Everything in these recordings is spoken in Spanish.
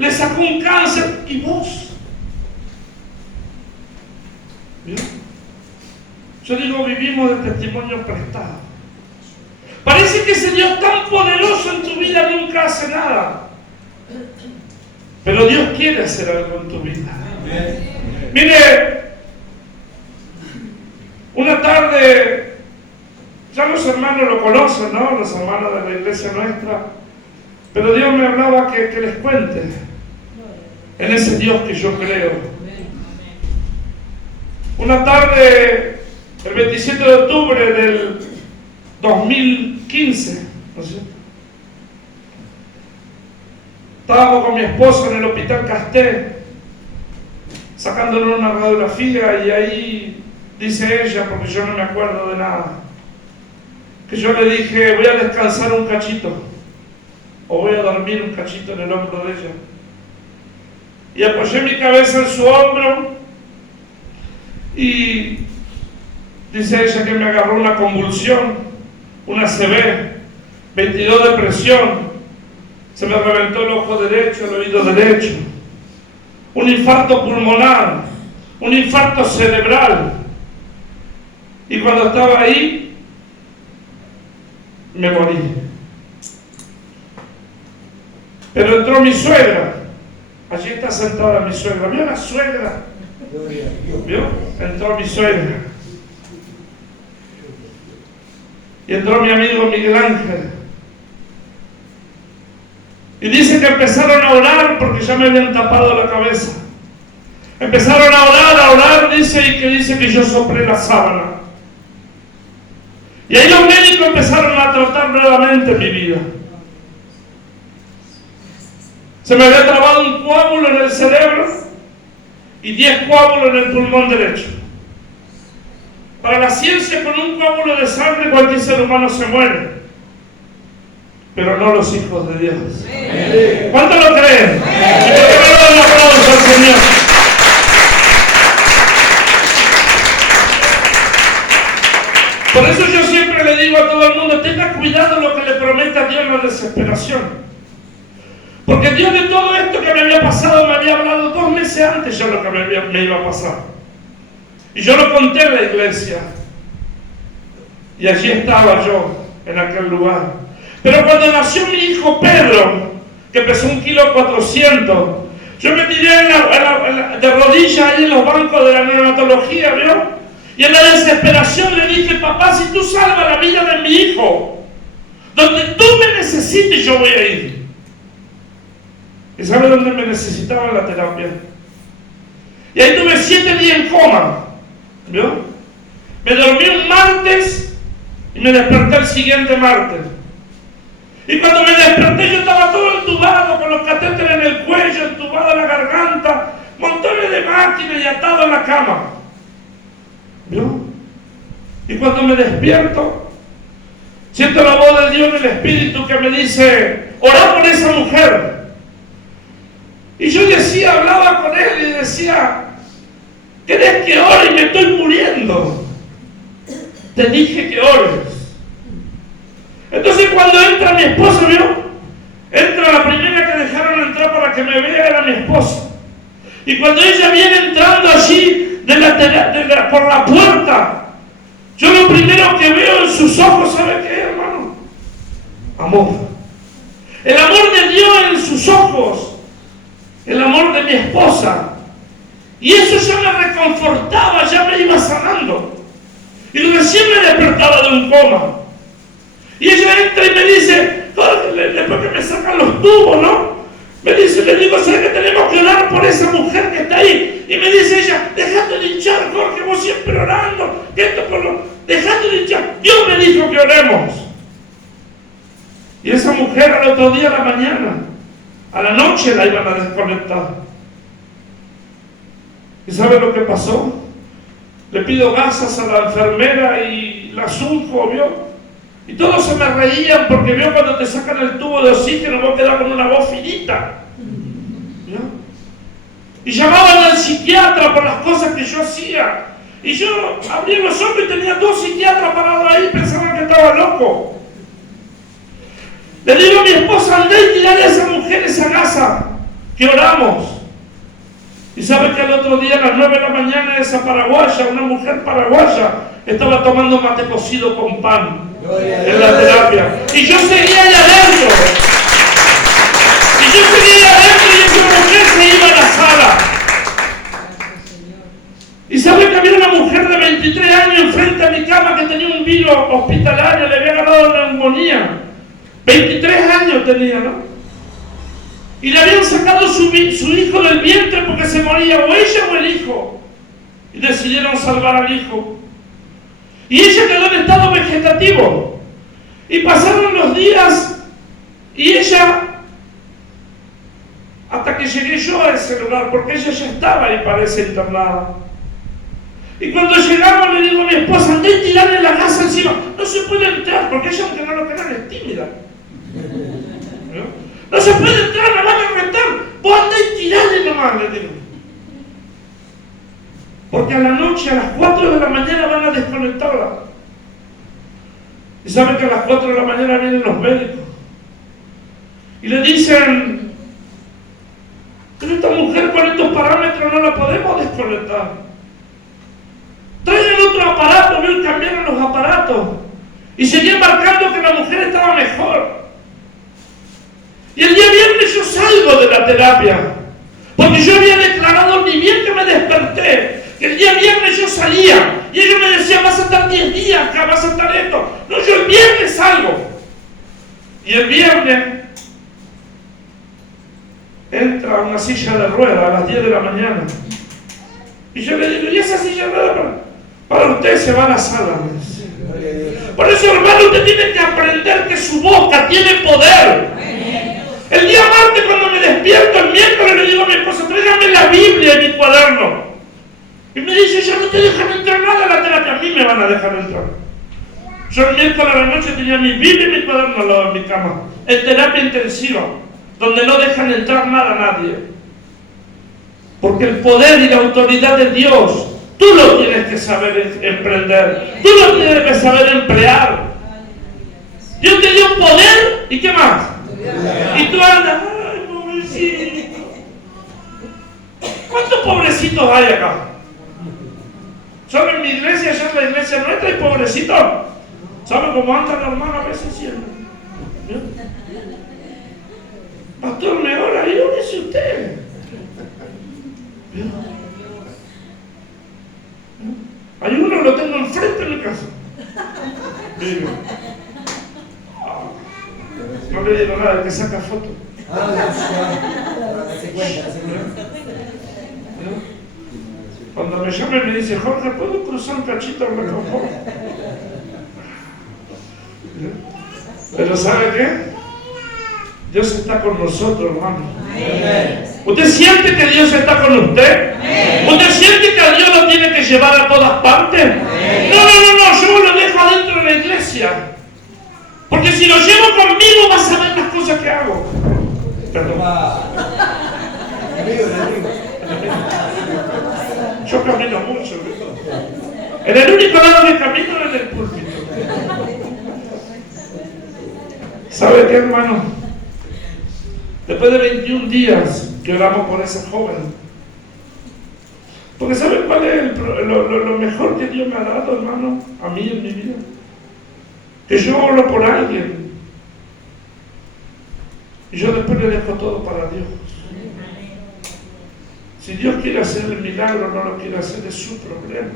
le sacó un cáncer, ¿y vos? ¿Bien? Yo digo, vivimos de testimonio prestado. Parece que ese Dios tan poderoso en tu vida nunca hace nada. Pero Dios quiere hacer algo en tu vida. Mire, una tarde, ya los hermanos lo conocen, ¿no? Los hermanos de la iglesia nuestra. Pero Dios me hablaba que les cuente en ese Dios que yo creo. Una tarde, el 27 de octubre del 2015, ¿no es cierto? Estábamos con mi esposa en el hospital Castel, sacándole una radiografía, y ahí dice ella, porque yo no me acuerdo de nada, que yo le dije, voy a descansar un cachito, o voy a dormir un cachito en el hombro de ella. Y apoyé mi cabeza en su hombro, y dice ella que me agarró una convulsión, una ACV, 22 de presión, se me reventó el ojo derecho, el oído derecho, un infarto pulmonar, un infarto cerebral. Y cuando estaba ahí, me morí. Pero entró mi suegra, allí está sentada mi suegra, ¿vio la suegra? ¿Vio? Entró mi suegra. Y entró mi amigo Miguel Ángel. Y dice que empezaron a orar porque ya me habían tapado la cabeza. Empezaron a orar, dice, y que dice que yo soplé la sábana. Y ahí los médicos empezaron a tratar nuevamente mi vida. Se me había trabado un coágulo en el cerebro y 10 coágulos en el pulmón derecho. Para la ciencia, con un coágulo de sangre cualquier ser humano se muere, pero no los hijos de Dios. ¿Cuántos lo creen? ¿Y por qué no le dan un aplauso al Señor? Por eso yo siempre le digo a todo el mundo, tenga cuidado lo que le prometa Dios en la desesperación. Porque Dios, de todo esto que me había pasado, me había hablado 2 meses antes ya lo que me iba a pasar. Y yo lo conté en la iglesia. Y allí estaba yo, en aquel lugar. Pero cuando nació mi hijo Pedro, que pesó 1,4 kg, yo me tiré de rodillas ahí en los bancos de la neonatología, ¿vio? Y en la desesperación le dije, papá, si tú salvas la vida de mi hijo, donde tú me necesites, yo voy a ir. ¿Y sabe dónde me necesitaba la terapia? Y ahí tuve 7 días en coma, ¿vio? Me dormí un martes y me desperté el siguiente martes. Y cuando me desperté yo estaba todo entubado, con los catéteres en el cuello, entubado en la garganta, montones de máquinas y atado en la cama. ¿Vio? Y cuando me despierto, siento la voz de Dios en el Espíritu que me dice, orá por esa mujer. Y yo decía, hablaba con él y decía, ¿querés que ore y me estoy muriendo? Te dije que ores. Entonces cuando entra mi esposa, ¿vio? Entra la primera que dejaron entrar para que me vea, era mi esposa. Y cuando ella viene entrando allí por la puerta, yo lo primero que veo en sus ojos, ¿sabe qué, hermano? Amor. El amor de Dios en sus ojos, el amor de mi esposa. Y eso ya me reconfortaba, ya me iba sanando. Y recién me despertaba de un coma. Y ella entra y me dice, después que me sacan los tubos, ¿no? Me dice, le digo, ¿sabes que tenemos que orar por esa mujer que está ahí? Y me dice ella, dejate de hinchar, Jorge, vos siempre orando, que esto por lo... Dejate de hinchar. Dios me dijo que oremos. Y esa mujer al otro día a la mañana, a la noche la iban a desconectar. ¿Y sabe lo que pasó? Le pido gasas a la enfermera y la unjo, ¿vio? Y todos se me reían porque veo cuando te sacan el tubo de oxígeno, vos quedás con una voz finita. ¿No? Y llamaban al psiquiatra por las cosas que yo hacía. Y yo abrí los ojos y tenía 2 psiquiatras parados ahí, pensaban que estaba loco. Le digo a mi esposa, andé y tirale a esa mujer esa gasa, que oramos. Y sabe que el otro día a las 9 de la mañana esa paraguaya, una mujer paraguaya, estaba tomando mate cocido con pan en la terapia. Y yo seguía allá adentro. Y esa mujer se iba a la sala. Y sabe que había una mujer de 23 años enfrente a mi cama que tenía un virus hospitalario, le había ganado neumonía. 23 años tenía, ¿no? Y le habían sacado su hijo del vientre porque se moría o ella o el hijo. Y decidieron salvar al hijo. Y ella quedó en estado vegetativo. Y pasaron los días y ella, hasta que llegué yo a ese lugar, porque ella ya estaba ahí, parece, internada. Y cuando llegamos le digo a mi esposa, andé y tirarle la gasa encima. No se puede entrar, porque ella, aunque no lo crean, es tímida. No se puede entrar, me van a retar. Vos andá y tirale nomás, le digo. Porque a la noche, a las 4 de la mañana van a desconectarla. Y saben que a las 4 de la mañana vienen los médicos. Y le dicen, pero esta mujer con estos parámetros no la podemos desconectar. Traigan otro aparato, veo, cambiaron los aparatos. Y seguían marcando que la mujer estaba mejor. Y el día viernes yo salgo de la terapia, porque yo había declarado ni bien que me desperté, que el día viernes yo salía, y ellos me decían, vas a estar 10 días acá, vas a estar esto. No, yo el viernes salgo. Y el viernes entra una silla de ruedas a las 10 de la mañana. Y yo le digo, ¿y esa silla de ruedas para usted? Se va a la sala. Por eso, hermano, usted tiene que aprender que su boca tiene poder. El día martes, cuando me despierto, el miércoles le digo a mi esposa, tráigame la Biblia y mi cuaderno. Y me dice, ya no te dejan entrar nada a la terapia, a mí me van a dejar entrar. Yo el miércoles a la noche tenía mi Biblia y mi cuaderno al lado de mi cama, en terapia intensiva, donde no dejan entrar nada a nadie. Porque el poder y la autoridad de Dios, tú lo tienes que saber emprender, tú lo tienes que saber emplear. Dios te dio poder, ¿y qué más? Y tú andas, ay, pobrecito. ¿Cuántos pobrecitos hay acá? Solo en mi iglesia, ya en la iglesia nuestra, hay pobrecitos. ¿Sabe cómo anda la hermana a veces siempre? Pastor, me ora, y órese usted. Hay uno, lo tengo enfrente de mi casa. No le digo nada, el que saca fotos. Cuando me llama me dice, Jorge, ¿puedo cruzar un cachito a hablar con vos? Pero ¿sabe qué? Dios está con nosotros, hermano. ¿Usted siente que Dios está con usted? ¿Usted siente que a Dios lo tiene que llevar a todas partes? No, yo lo dejo adentro de la iglesia. Porque si lo llevo conmigo vas a ver las cosas que hago. Perdón. Yo camino mucho. En el único lado que camino es en el púlpito. ¿Sabe qué, hermano? Después de 21 días que oramos por esa joven. Porque ¿saben cuál es lo mejor que Dios me ha dado, hermano? A mí en mi vida. Que yo oro por alguien y yo después le dejo todo para Dios. Si Dios quiere hacer el milagro, no lo quiere hacer, es su problema.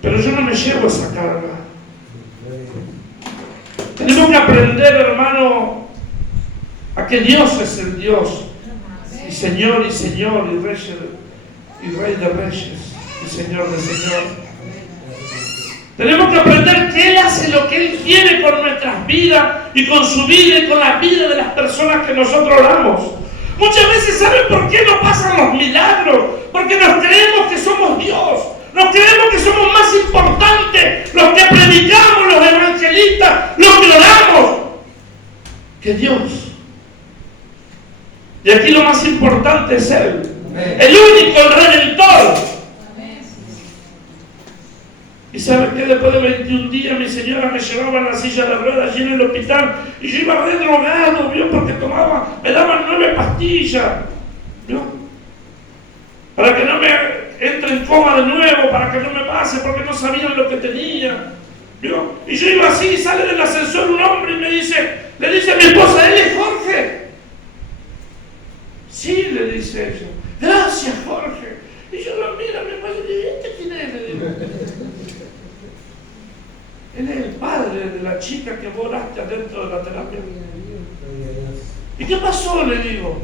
Pero yo no me llevo esa carga. Tenemos que aprender, hermano, a que Dios es el Dios, y Señor, y Señor, y Rey de Reyes, y Señor de Señor. Tenemos que aprender que Él hace lo que Él quiere con nuestras vidas y con su vida y con la vida de las personas que nosotros oramos. Muchas veces, ¿saben por qué no pasan los milagros? Porque nos creemos que somos Dios. Nos creemos que somos más importantes los que predicamos, los evangelistas, los que oramos, que Dios. Y aquí lo más importante es Él. El único, el Redentor. Y ¿sabes qué? Después de 21 días mi señora me llevaba en la silla de ruedas allí en el hospital y yo iba re drogado, ¿vio? Porque me daban 9 pastillas, ¿vio? Para que no me entre en coma de nuevo, para que no me pase, porque no sabían lo que tenía, ¿vio? Y yo iba así y sale del ascensor un hombre y le dice a mi esposa, ¿él es Jorge? Sí, le dice ella. Gracias, Jorge. Y yo lo miro a mi esposa y le digo, ¿este quién es? Le digo. Él es el padre de la chica que volaste adentro de la terapia. ¿Y qué pasó? Le digo.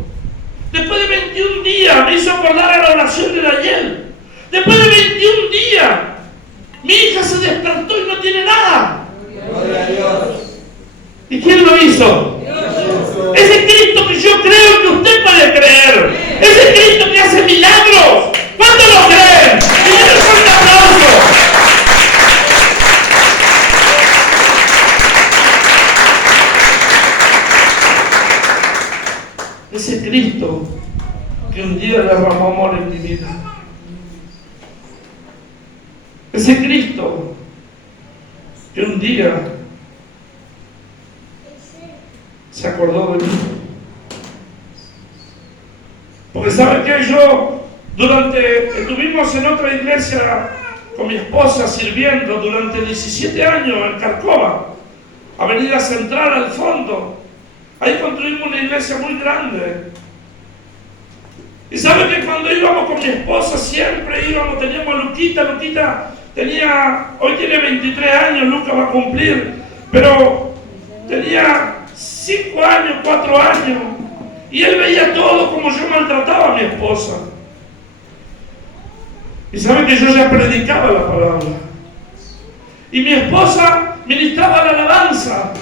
Después de 21 días me hizo acordar a la oración de Daniel. Después de 21 días mi hija se despertó y no tiene nada. Gloria a Dios. ¿Y quién lo hizo? Dios. Ese Cristo que yo creo que usted puede creer. Ese Cristo que hace milagros. ¿Cuánto lo creen? Y yo les doy un aplauso. Ese Cristo que un día derramó amor en mi vida. Ese Cristo que un día se acordó de mí. Porque ¿saben qué? Estuvimos en otra iglesia con mi esposa sirviendo durante 17 años en Carcova, Avenida Central al fondo. Ahí construimos una iglesia muy grande. Y saben que cuando íbamos con mi esposa siempre íbamos, teníamos a Luquita hoy tiene 23 años, Luca va a cumplir, pero tenía 5 años, 4 años, y él veía todo como yo maltrataba a mi esposa. Y saben que yo ya predicaba la palabra. Y mi esposa ministraba la alabanza.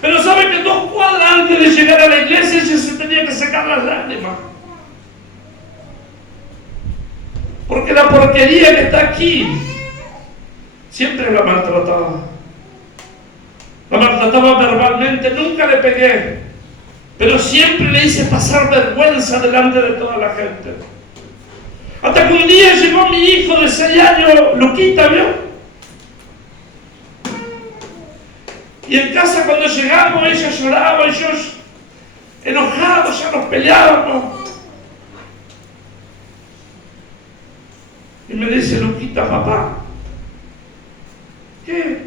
Pero saben que 2 cuadras antes de llegar a la iglesia ella se tenía que sacar las lágrimas. Porque la porquería que está aquí siempre la maltrataba. La maltrataba verbalmente, nunca le pegué, pero siempre le hice pasar vergüenza delante de toda la gente. Hasta que un día llegó mi hijo de 6 años, Luquita, ¿vio? Y en casa cuando llegamos ella lloraba y yo enojado, ya nos peleábamos. Y me dice Luquita, papá, ¿qué?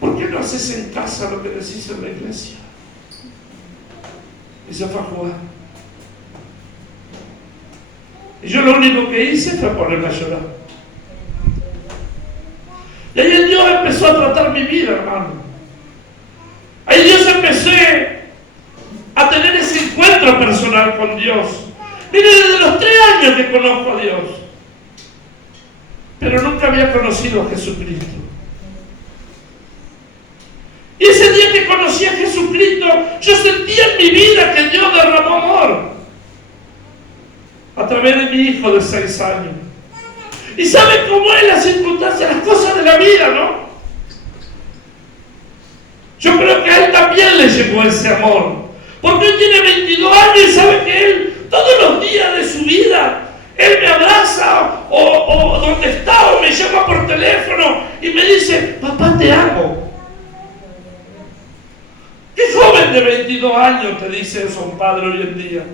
¿Por qué no haces en casa lo que decís en la iglesia? Y se fue a jugar. Y yo lo único que hice fue ponerme a llorar. Y ahí el Dios empezó a tratar mi vida, hermano. Ahí Dios empecé a tener ese encuentro personal con Dios. Mire, desde los 3 años que conozco a Dios. Pero nunca había conocido a Jesucristo. Y ese día que conocí a Jesucristo, yo sentía en mi vida que Dios derramó amor. A través de mi hijo de 6 años. Y saben cómo es la circunstancia, las cosas de la vida, ¿no? Yo creo que a él también le llegó ese amor. Porque él tiene 22 años y sabe que él, todos los días de su vida, él me abraza o donde está o me llama por teléfono y me dice, papá, te amo. ¿Qué joven de 22 años te dice eso un padre hoy en día?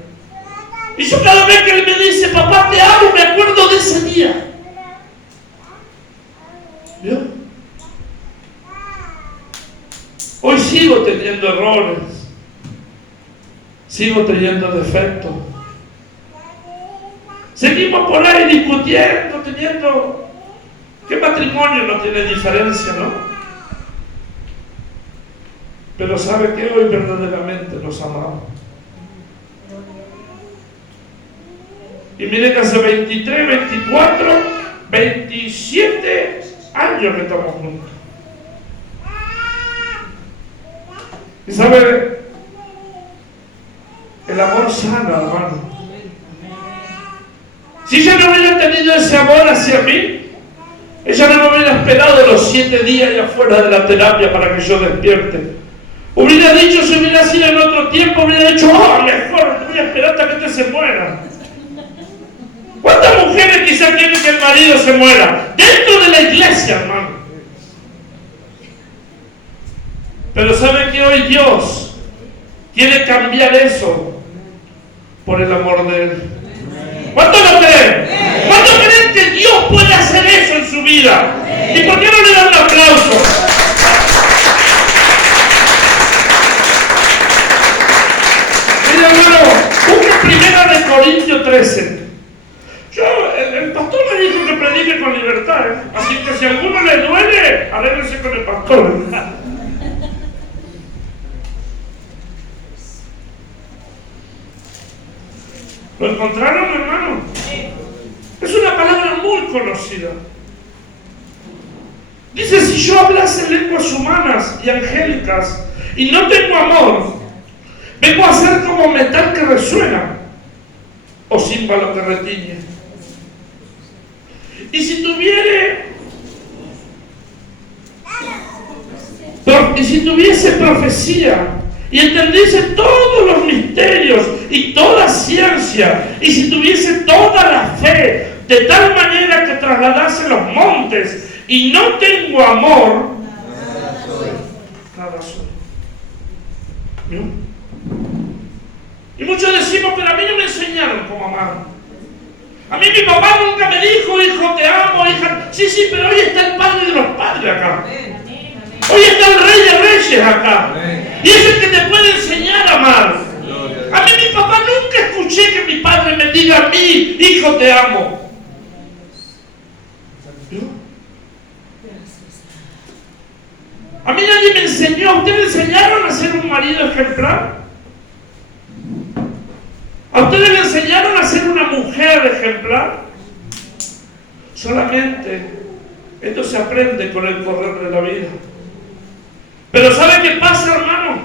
Y yo cada vez que él me dice, papá, te amo, me acuerdo de ese día. ¿Vio? Hoy sigo teniendo errores, sigo teniendo defectos. Seguimos por ahí discutiendo, teniendo... ¿Qué matrimonio no tiene diferencia, no? Pero sabe que hoy verdaderamente nos amamos. Y miren que hace 23, 24, 27 años que estamos juntos. Y sabe, el amor sana, hermano. Si yo no hubiera tenido ese amor hacia mí, ella no me hubiera esperado los 7 días allá afuera de la terapia para que yo despierte. Hubiera dicho, si hubiera sido en otro tiempo, hubiera dicho, oh, mejor, voy a esperar hasta que este se muera. ¿Cuántas mujeres quizás quieren que el marido se muera? Dentro de la iglesia, hermano. Pero ¿saben que hoy Dios quiere cambiar eso por el amor de Él? ¿Cuántos lo creen? ¿Cuántos creen que Dios puede hacer eso en su vida? ¿Y por qué no le dan un aplauso? Mira, hermano, busca Primera de Corintios 13. El pastor me dijo que predique con libertad, ¿eh? Así que si a alguno le duele, arréglense con el pastor. ¿Lo encontraron, hermano? Es una palabra muy conocida. Dice, si yo hablase lenguas humanas y angélicas y no tengo amor, vengo a ser como metal que resuena o címbalo que retiñe. Y si tuviese profecía y entendiese todos los misterios y toda ciencia, y si tuviese toda la fe, de tal manera que trasladase los montes, y no tengo amor, nada soy. ¿Vio? Y muchos decimos, pero a mí no me enseñaron cómo amar. A mí mi papá nunca me dijo, hijo, te amo, hija. Sí, pero hoy está el Padre de los padres acá. Hoy está el Rey de Reyes acá. Y es el que te puede enseñar a amar. A mí mi papá nunca escuché que mi padre me diga a mí, hijo, te amo. A mí nadie me enseñó. ¿A usted le enseñaron a ser un marido ejemplar? ¿A ustedes le enseñaron a ser una mujer ejemplar? Solamente esto se aprende con el correr de la vida. Pero ¿sabe qué pasa, hermano?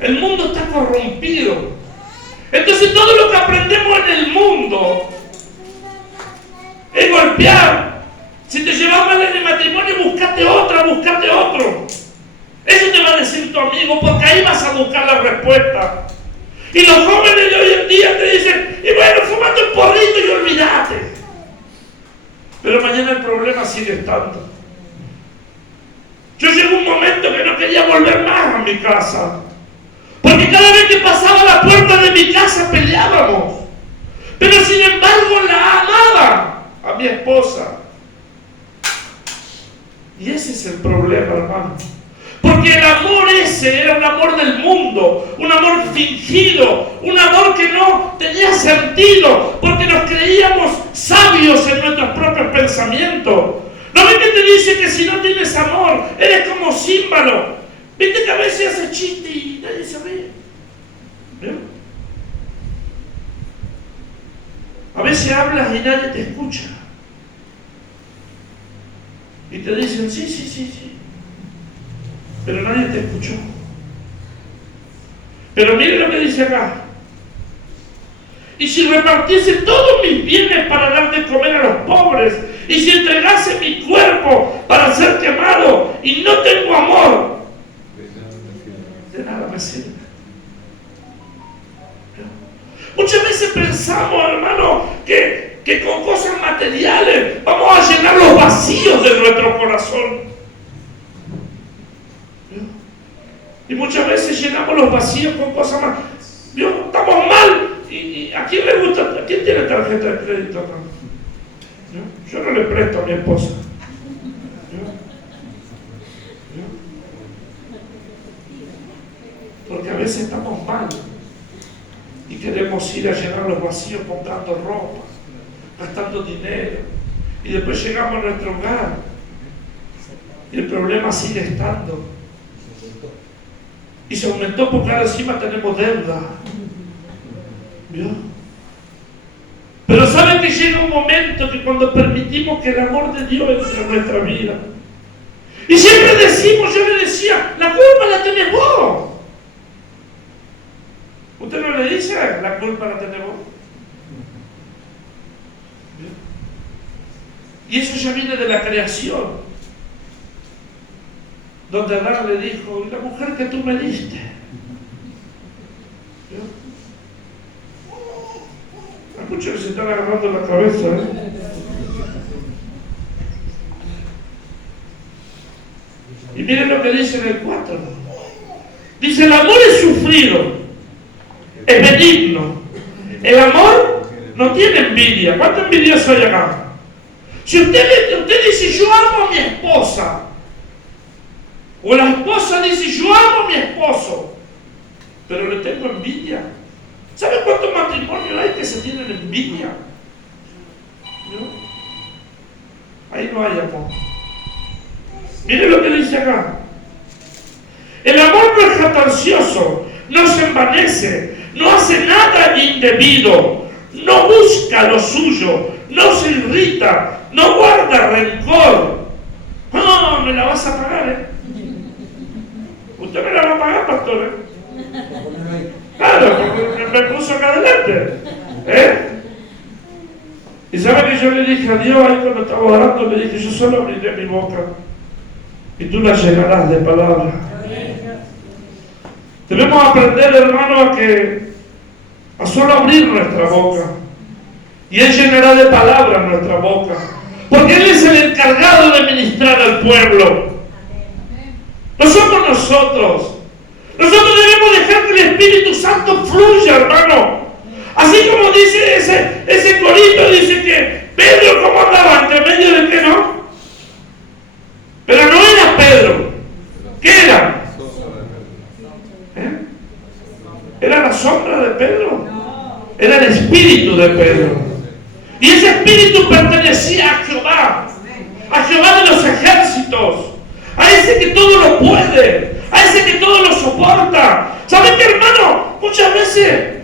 El mundo está corrompido. Entonces todo lo que aprendemos en el mundo es golpear. Si te llevas mal en el matrimonio, buscate otra, buscate otro. Eso te va a decir tu amigo, porque ahí vas a buscar la respuesta. Y los jóvenes de hoy en día te dicen, y bueno, fumate un porrito y olvídate. Pero mañana el problema sigue estando. Yo llegó un momento que no quería volver más a mi casa. Porque cada vez que pasaba la puerta de mi casa peleábamos. Pero sin embargo la amaba a mi esposa. Y ese es el problema, hermano. Porque el amor ese era un amor del mundo, un amor fingido, un amor que no tenía sentido, porque nos creíamos sabios en nuestros propios pensamientos. ¿No ves que te dice que si no tienes amor, eres como címbalo? ¿Viste que a veces hace chiste y nadie se ríe? ¿Veo? A veces hablas y nadie te escucha. Y te dicen, sí. Pero nadie te escuchó. Pero mire lo que dice acá. Y si repartiese todos mis bienes para dar de comer a los pobres, y si entregase mi cuerpo para ser quemado, y no tengo amor, de nada me sirve. Muchas veces pensamos, hermano, que con cosas materiales vamos a llenar los vacíos de nuestro corazón. Y muchas veces llenamos los vacíos con cosas más. Dios, estamos mal. ¿Y a quién le gusta? ¿A quién tiene tarjeta de crédito acá? Yo no le presto a mi esposa. Porque a veces estamos mal y queremos ir a llenar los vacíos comprando ropa, gastando dinero, y después llegamos a nuestro hogar y el problema sigue estando. Y se aumentó porque ahora encima tenemos deuda. ¿Vio? Pero ¿saben que llega un momento que cuando permitimos que el amor de Dios entre en nuestra vida? Y siempre decimos, yo le decía, la culpa la tenés vos. ¿Usted no le dice, la culpa la tenés vos? ¿Vio? Y eso ya viene de la creación. Donde Adán le dijo, ¿y la mujer que tú me diste? ¿Vio? Muchos que se están agarrando la cabeza, Y miren lo que dice en el 4. Dice, el amor es sufrido, es benigno. El amor no tiene envidia. ¿Cuánto envidioso hay acá? Si usted dice, yo amo a mi esposa, o la esposa dice, yo amo a mi esposo, pero le tengo envidia. ¿Sabe cuántos matrimonios hay que se tienen envidia? ¿No? Ahí no hay amor. Mire lo que dice acá. El amor no es jactancioso, no se envanece, no hace nada indebido, no busca lo suyo, no se irrita, no guarda rencor. No, me la vas a pagar, Usted me la va a pagar, pastor, Claro, porque me puso acá adelante, Y sabe que yo le dije a Dios ahí cuando estaba orando, le dije, yo solo abriré mi boca y tú la llenarás de palabras. Debemos aprender, hermano, a solo abrir nuestra boca y Él llenará de palabras nuestra boca, porque Él es el encargado de ministrar al pueblo. No somos nosotros. Nosotros debemos dejar que el Espíritu Santo fluya, hermano. Así como dice ese corito, dice que Pedro, ¿cómo andaba? ¿Entre medio de qué, no? Pero no era Pedro. ¿Qué era? ¿Era la sombra de Pedro? Era el espíritu de Pedro. Y ese espíritu pertenecía a Jehová de los ejércitos, a ese que todo lo puede, a ese que todo lo soporta. ¿Saben qué, hermano? Muchas veces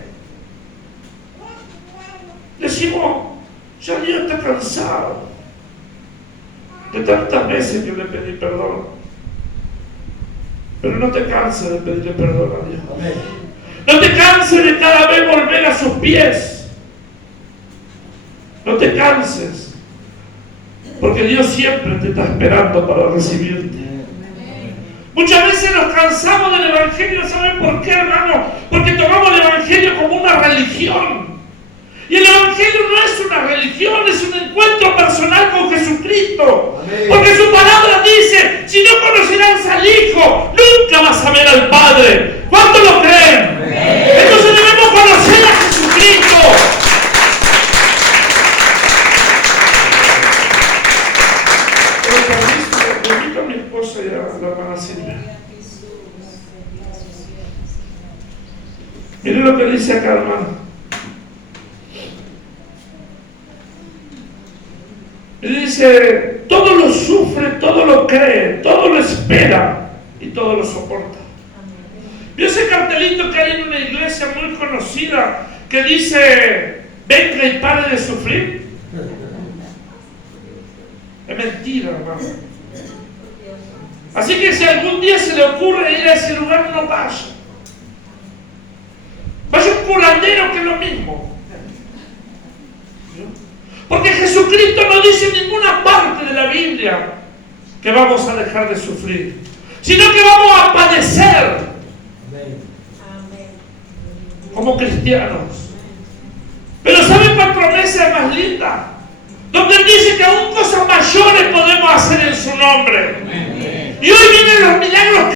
decimos, ya Dios está cansado de tantas veces que le pedí perdón. Pero no te canses de pedirle perdón a Dios. Amén. No te canses de cada vez volver a sus pies. No te canses. Porque Dios siempre te está esperando para recibirte. Muchas veces nos cansamos del Evangelio. ¿Saben por qué, hermano? Porque tomamos el Evangelio como una religión. Y el Evangelio no es una religión, es un encuentro personal con Jesucristo. Amén. Porque su palabra dice, si no conocerás al Hijo, nunca vas a ver al Padre. ¿Cuántos lo creen? Amén. Entonces debemos conocer a Jesucristo. Le invito a mi esposa y a la hermana Silvia. Miren lo que dice acá, hermano. Y dice, todo lo sufre, todo lo cree, todo lo espera y todo lo soporta. ¿Vio ese cartelito que hay en una iglesia muy conocida que dice, venga y pare de sufrir? Es mentira, hermano. Así que si algún día se le ocurre ir a ese lugar, no vaya. Vaya un curandero que es lo mismo. Porque Jesucristo no dice en ninguna parte de la Biblia que vamos a dejar de sufrir, sino que vamos a padecer como cristianos. Pero ¿saben cuál promesa es más linda? Donde Él dice que aún cosas mayores podemos hacer en su nombre. Y hoy vienen los milagros